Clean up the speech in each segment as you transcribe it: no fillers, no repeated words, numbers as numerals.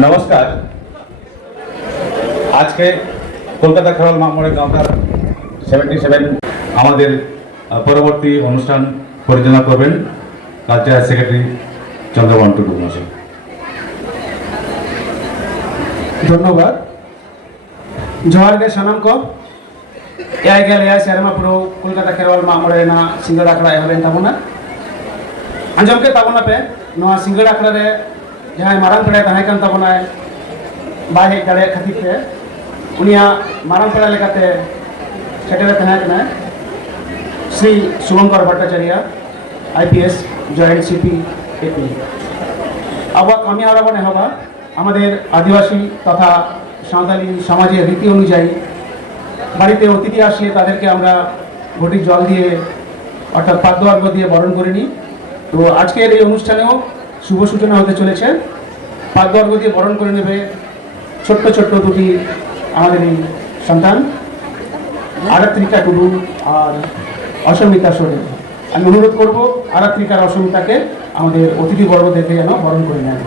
নমস্কার। আজকে কলকাতা খেরোয়াল মামরে গাঁওতার 77 আমাদের পরবর্তী অনুষ্ঠান পরিচালনা করবেন কালচারাল সেক্রেটারি চন্দ্রবান টুডু মহাশয়। ধন্যবাদ। जोहार गे सनम को एआई गेल एआई शर्मा पुरो कोलकाता खेरवाल मामरे ना सिंगल आखड़ा एहबेन ताबोना अंजम के ताबोना पे नोआ सिंगल आखड़ा रे जहां मारांग पेड़े तहां कान ताबोना बाय हेज दाड़े खातिर पे उनिया मारांग पेड़ा लेकाते सेटेरे तहां कना Shri Shubhankar Bhattacharya IPS joint CP AP आबा আমি আর বনে হবা আমাদের আদিবাসী তথা সাঁওতালি সমাজের রীতি অনুযায়ী বাড়িতে অতিথি আসে তাদেরকে আমরা ঘটির জল দিয়ে অর্থাৎ পাদ্য দিয়ে বরণ করে নিই। তো আজকের এই অনুষ্ঠানেও শুভ সূচনা হতে চলেছে। পাদ্য দিয়ে বরণ করে নেবে ছোট্ট ছোট্ট দুটি আমাদের এই সন্তান আরাত্রিকা টুডু আর অসমিতা সোরেন। আমি অনুরোধ করব আরাত্রিকা আর অসমিতাকে আমাদের অতিথি বর্গ দেখে যেন বরণ করে নেন।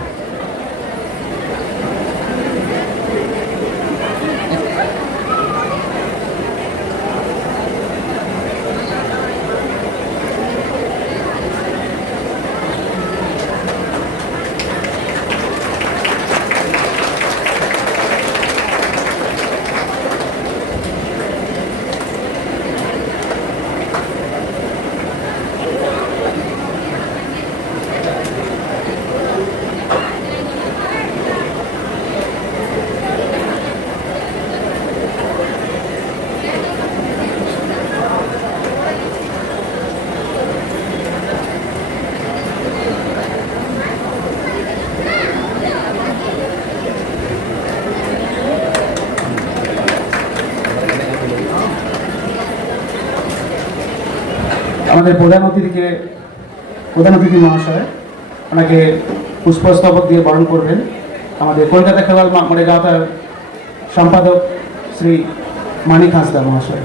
আমাদের প্রধান অতিথি মহাশয় ওনাকে পুষ্পস্তবক দিয়ে বরণ করবেন আমাদের কলকাতা খেরোয়াল মামরে গাঁওতার সম্পাদক শ্রী মানিক হাঁসদা মহাশয়।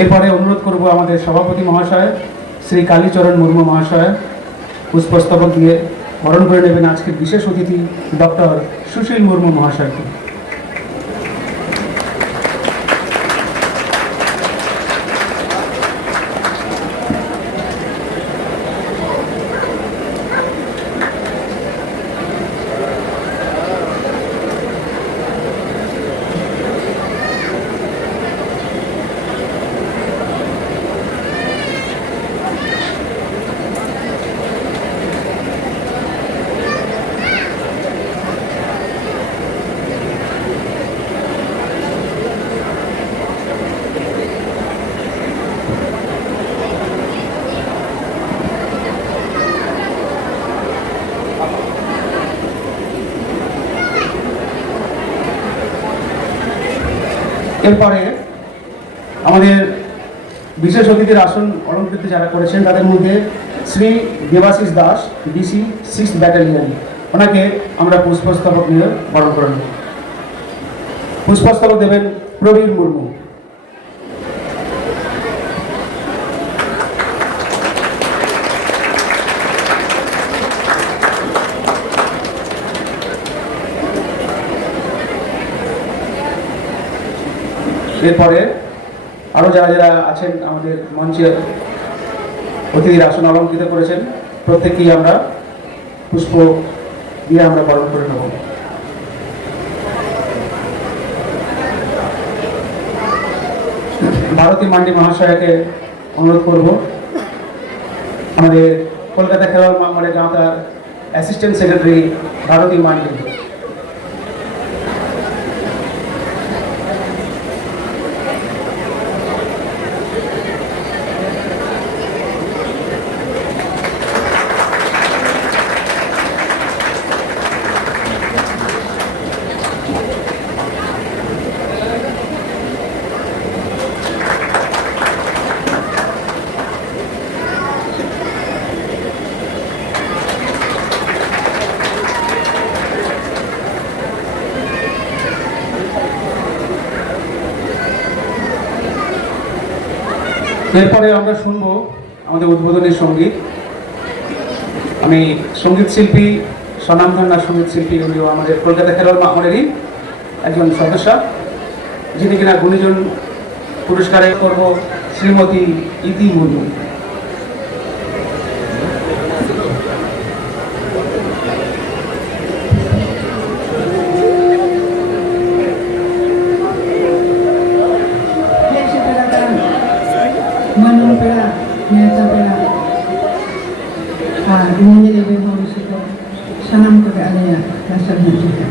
এরপরে অনুরোধ করব আমাদের সভাপতি মহাশয় শ্রী কালীচরণ মুর্মু মহাশয় পুষ্পস্তবক দিয়ে বরণ করে নেবেন আজকের বিশেষ অতিথি ডক্টর সুশীল মুর্মু মহাশয়কে। এরপরে আমাদের বিশেষ অতিথির আসন অলঙ্কৃত যারা করেছেন তাদের মধ্যে Shri Debashis Das DC 6th battalion ওনাকে আমরা পুষ্পস্তবক নিয়ে বরণ করে নেব। পুষ্পস্তবক দেবেন প্রবীর মুর্মু। এরপরে আরও যারা আছেন আমাদের মঞ্চে অতিথির আসন অলঙ্কৃত করেছেন প্রত্যেকেই আমরা পুষ্প দিয়ে আমরা বরণ করে নেব। ভারতী মান্ডি মহাশয়কে অনুরোধ করব আমাদের কলকাতা খেরোয়াল মামরে গাঁওতার অ্যাসিস্ট্যান্ট সেক্রেটারি ভারতী মান্ডি। এরপরে আমরা শুনবো আমাদের উদ্বোধনী সঙ্গীত। আমি সঙ্গীত শিল্পী, স্বনামধন্য সঙ্গীত শিল্পী, উনিও আমাদের কলকাতা খেলোয়াড় মাহমুদেরই একজন সদস্য, যিনি কিনা গুণীজন পুরস্কারে করব শ্রীমতী ইতি Murmu. Manung pera, nyata pera. Ini lebih bagus itu. Sanam ke alaya, rasa juga.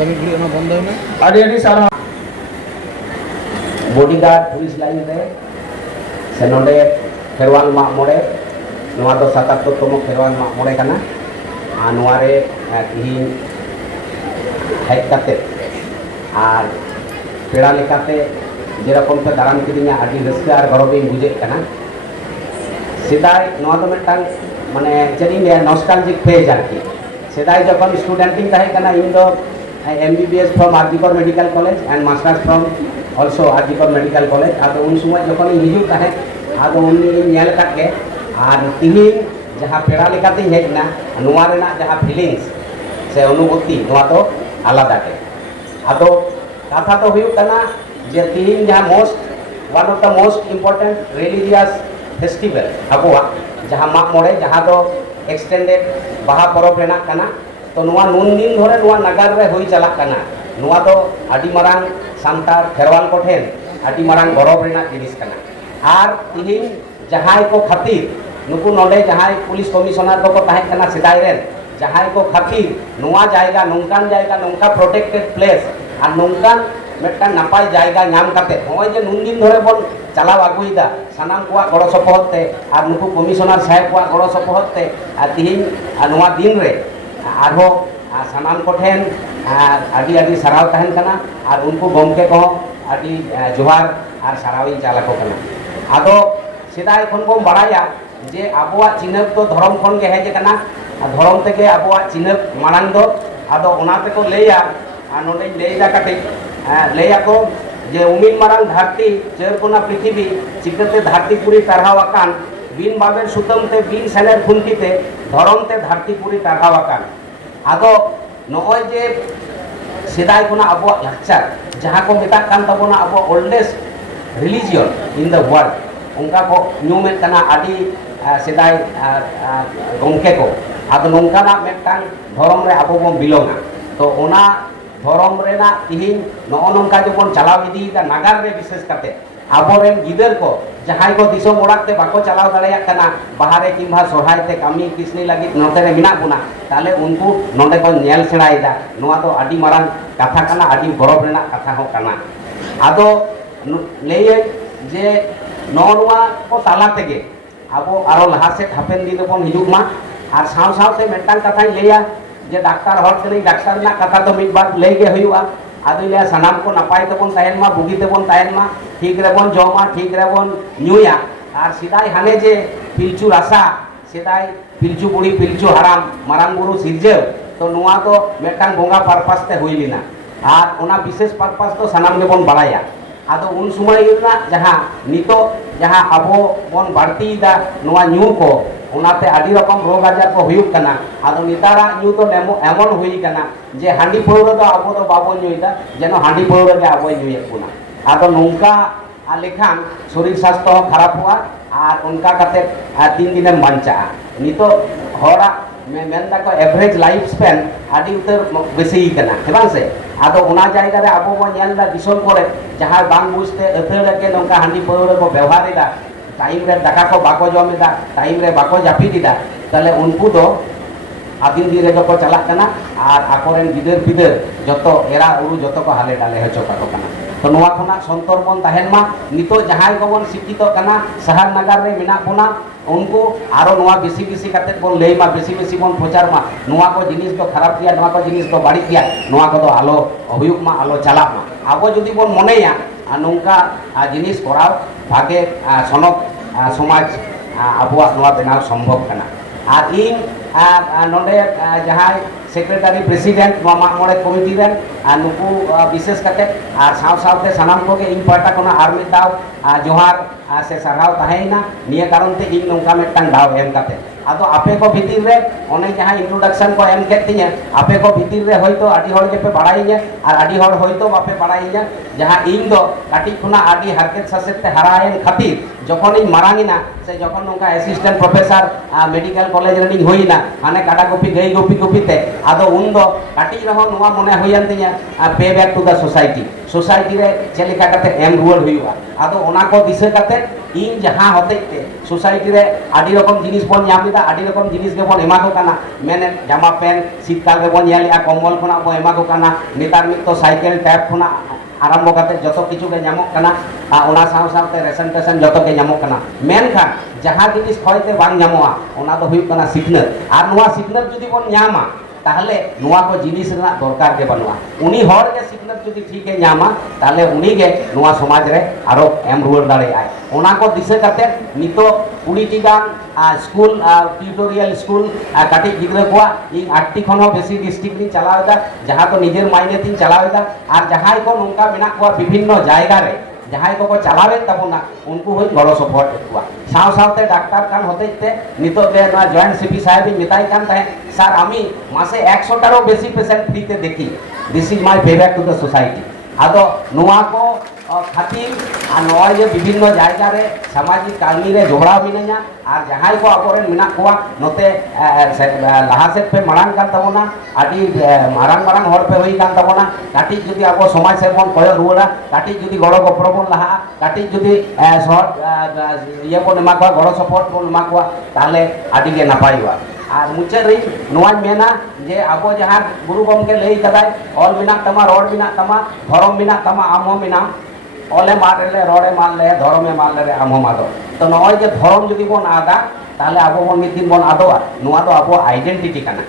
ᱟᱹᱰᱤ ᱟᱹᱰᱤ ᱥᱟᱨᱦᱟᱣ बॉडीगार्ड पुलिस लाइन रे से नोडे खेरवाल माग मोड़े नोआ दो 77तम खेरवाल माग मोड़े कना आ नोआ रे तिहिन हेज काते आर पेड़ा लेकाते जेरकम पे दाराम किदिया आदि रस्का आर गौरव बुझे कना सेदाय नोआ दो मिटांग माने चेदी नॉस्टैल्जिक पेज आरकी सेदाय जखन स्टूडेंटिंग ताहे कना इन दो MBBS from Arjikor Medical College and Masters from also Arjikor Medical College आदो उन समय जखन हिजू ताहे आदो उन्नी नेल काटे आर तिहिन जहां पेड़ा लेकाते हेजना नोआ रेना जहां फीलिंग्स से अनुभूति नोआ तो आलादा के आदो कथा तो हुयु कना जे तिहिन जहां one of the most important religious festival Abua जहां माग मोड़े जहां दो एक्सटेंडेड बाहा परब रेना कना तो नुआ नुन दिन धरे नुआ नगर रे हुई चला कना नुआ तो आदि मारांग सांतार खेरवाल को ठेन आदि मारांग गौरव रेना जिनिस कना आर तिहिन जहाय को खातिर नुकु नोडे जहाय पुलिस कमिश्नर को ताहे कना सिदाय रेन जहाय को खातिर नुआ जायगा नोंका प्रोटेक्टेड प्लेस आर नोंकान मेटकान नापाय जायगा नाम काते होय जे नुन दिन धरे बन चलाव आगुइदा सानाम को गड़ो सपोहते आर नुकु कमिश्नर साहेब को गड़ो सपोहते आर तिहिन नुआ दिन रे आरो सामान को ठेन आदि आदि सराव तहन कना और उनको गमके को आदि जोहार और सरावी चाला को कना आदो सेदाय खन को बड़ाया जे आबुआ चिन्हक तो धर्म खन के हेज कना धर्म तेके आबुआ चिन्हक मानांग दो आदो ओनाते को लेया नोडे लेया काटे लेया को जे उमिन मारांग धरती चेरकोना पृथ्वी चिकते धरती पूरी तरहावाकान बिन बाबेर सुतमते बिन सेनेर खुंतीते धरमते धरती पूरी तरहावाकान आदो नय जे सेदाय कोना आबो लाचार जहां को मेता कान तबोना आबो oldest religion in the world उनका को न्यूमेन कना आदि सेदाय गमके को आदो नोंकाना मेटांग धर्म रे आबो बन बिलोंगा तो ओना धर्म रेना तिहिन नोंका जबन चलाव इदी दा नागार रे विशेष करते आबोरेन गिदर को जहां को दिसो मोड़ाते बाको चलाव दाड़िया कना बाहरे किंबा सोहायते कामी किसनी लगी नोते रे मिना बुना ताले उनको नोंडे को नेल सेड़ाइदा नोआ तो आदि मारांग कथा कना आदि गौरव रेना कथा हो कना आदो लेये जे नोनुआ को ताला तेगे आबो आरो लहा से हापेन दिन बन हिजुक मा आर साव सावते मेटांग कथा लेया जे डाक्टर हर कने डाक्टर ना कथा तो मिट बार लेगे हुआ आदिले सानाम को नपाय तबन ताहेन मा बुगी तबन ताहेन मा ठीक रेबन जमा ठीक रेबन न्यूया आर सिदाय हाने जे पिलचू रासा सिदाय पिलचू बुड़ी पिलचू हराम मारांग बुरु सिरजेव तो नुआ तो मेटांग बोंगा पर्पस ते हुइलिना आर ओना विशेष पर्पस तो सानाम गेबन बाड़ाया आदो उन समय इना जहां नितो जहां आबो बन बाड़तीदा नुआ न्यू को ओनाते आदि रकम रोग आजार को हुयुक कना आदो नितारा न्यू तो एमन हुई कना जे हांडी पौरो तो आबो तो बाबो न्यूइदा जेनो हांडी पौरो के आबो न्यूए कुना आदो नोंका लेखान शरीर स्वास्थ्य खराब हुआ और उनका कते 3 दिन बांचा नितो हरा मेनदा को एवरेज लाइफ स्पैन आदि उतर बेसी कना हेबां से आदो उना जायगा रे आबो बो नेलदा दिसोम करे जहां बांग बुझते अथेड़ के नोंका हांडी पौरो को व्यवहार एदा टाइम रे दाका को बाको जमेदा टाइम रे बाको जापिदिदा ताले उनको दो आदिन दिन रे को चला कना और आकोरेन गिदर पिदर जतो एरा उरु जतो को हाले डाले हचो काको कना तो नोआ खना संतर बन ताहेन मा नितो जहां को बन शिक्षित कना शहर नगर रे मिना बोना उनको आरो नोआ बेसी बेसी काते बन लेई मा बेसी बेसी बन प्रचार मा नोआ को जिनिस तो खराब किया नोआ को जिनिस तो बाड़ी किया नोआ को तो आलो अभियुग मा आलो चला मा आबो जदि बन मनेया नोंका जिनिस कराव भागे सनक समाज आबुआ नोआ बेनाव संभव कना आर इन नोडे जहां सेक्रेटारी प्रेसिडेंट माग मोड़े कमिटी रेन नुकु विशेष करते और साव सावते सानाम को इन पाटा कोना आर मिद दाव जोहार से साराव ताहेना निया कारण ते इन नोंका मेटांग दाव एम काते आदो आपे को भीतर रे ओने जहां इंट्रोडक्शन को एम केतिया आपे को भीतर रे होयतो आडी हर के पे बाड़ाइया और आडी हर होयतो बापे बाड़ाइया जहाँ इन दो काटी खुना आदि हरकत ससेत हरायन खातिर जखन इन मारांगिना से जखन उनका assistant professor medical college running होइना हाने काटा गोपी गई गोपी ते आदो उन दो काटी रहो नुआ मने होयन तिया पे बैक टू द सोसाइटी रे चेलिका कते एम रुअल हुआ आदो ओना को दिसे कते इन जहाँ होते ते सोसाइटी रे आदि रकम जिनिस बन यामिदा आदि रकम जिनिस के बन एमा को काना मेने जामा पैंट शीतकाल के बन यालिया कम्बल खुना बन एमा को काना नेतार मित तो साइकिल टैब खुना आरम्भ करते जो किचु के नामक कना ओना साव सावते रेशन टेशन जो के नामक कना मेनखान जहाँ जिनिस खयते बांग नामोआ ओना दो हुई कना सिखनत आर नुआ सिखनत जुदी बन नामा ताहले नुआ को जिनिस रना दरकार के बनुआ उनी हर के सिखनत जुदी ठीक है नामा ताहले उनी के नुआ समाज रे आरो एम रुअर दाड़े आय ओना को दिसे करते नितो 20 टी गान स्कूल ट्यूटोरियल स्कूल काटी गिद्रा को इन 8टी खन बेसी डिस्ट्रिक्ट नी चलावेदा जहाँ तो निजेर माइने तीन चलावेदा और जहाँ को नोंका मेना को विभिन्न जायगा रे जहाँ को चलावे तबना उनको हुई गड़ो सपोर्ट हुआ साव सावते डॉक्टर कान होते नितो दे ना जॉइंट सीपी साहेब मिताई कान ताहे सर आमी मासे 100 टारो बेसी पेशेंट फ्री ते देखी this is my favourite to the society आदो नुआ को खातिर नय जे विभिन्न जायगा रे सामाजिक कामी रे जोड़ा मिनाया और जहाँ को आबोरेन मिना कोआ नोते लाहा सेट पे मारांग कान तबोना आदि मारांग हर पे होई कान तबोना काटी जुदी आबो समाज से बन कय रुड़ा काटी जुदी गड़ो गपड़ बन लाहा काटी जुदी शॉर्ट ये बन एमा को गड़ो सपोर्ट बन एमा को ताले आदि के नापायवा और मुचाद रे नोआ मेना जे आबो जहाँ गुरु गमके लई कदाय ऑल मिना तमा रोड मिना तमा धर्म मिना तमा आमो मिना ऑले मारले रोडे मारले धर्मे मारले रे आमो मादो तो नय जे धर्म जुदी बन आदा ताले आबो बन मिदिन बन आदोआ नोआ दो आबो आइडेंटिटी काना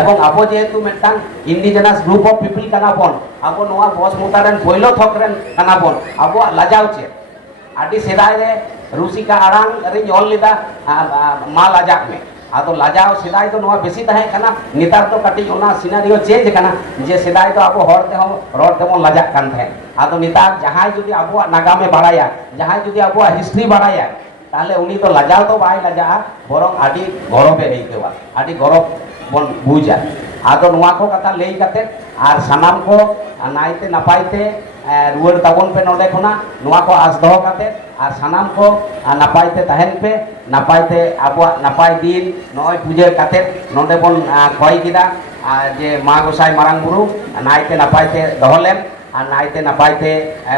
एवं आबो जेहेतु मेटान इंडिजिनस ग्रुप ऑफ पीपल काना बन आबो नोआ बस मुतारेन पहिलो थकरेन काना बन आबो लाजाव चे आदि सेदाय रे रुसिका आरांग रे ऑल लिदा मा लाजाक में आदो लाजाव सेदाय तो नोआ बेसी ताहे काना नेतार तो काटी ओना सिनारियो चेंज काना जे सेदाय तो आबो हर ते रोड तेमन लाजाक कान थाहे आदो नेतार जहाँ जुदी आबो नागामे बाड़ाया जहाँ जुदी आबो हिस्ट्री बाड़ाया ताहले उनी तो लाजाव तो बाय लाजा बरং आदि गौरवे आइकेवा आदि गौरव बन बुझा आदो नोआ को कथा लई काते आर सानाम को नाइते नापाइते रुआर ताबन पे नोडे खुना नोआ को आस दो काते और सानाम को नापाइते तहन पे नापाइते आबो नापाय दिन नय पूजा काते नोडे बन खय किदा जे मा गोसाई मारांग बुरु नाइते नापाइते दहलेम और नाइते नापाइते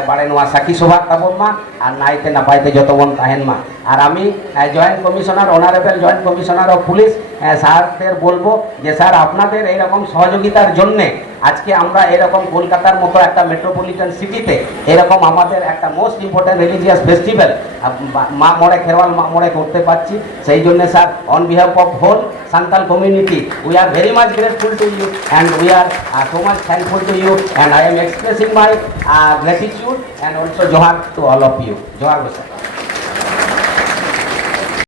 बारे नोआ साखी सभा ताबन मा और नाइते नापाइते जतो बन तहन मा और आमी joint commissioner honourable joint commissioner of police স্যারদের বলবো যে স্যার আপনাদের এইরকম সহযোগিতার জন্য আজকে আমরা এরকম কলকাতার মতো একটা মেট্রোপলিটন সিটিতে এরকম আমাদের একটা মোস্ট ইম্পর্টেন্ট রিলিজিয়াস ফেস্টিভ্যাল মা মরে খেরওয়াল মা মরে করতে পারছি সেই জন্য sir on behalf of whole Santal community we are very much grateful to you and we are so much thankful to you and I am expressing my gratitude and also johar to all of you johar sir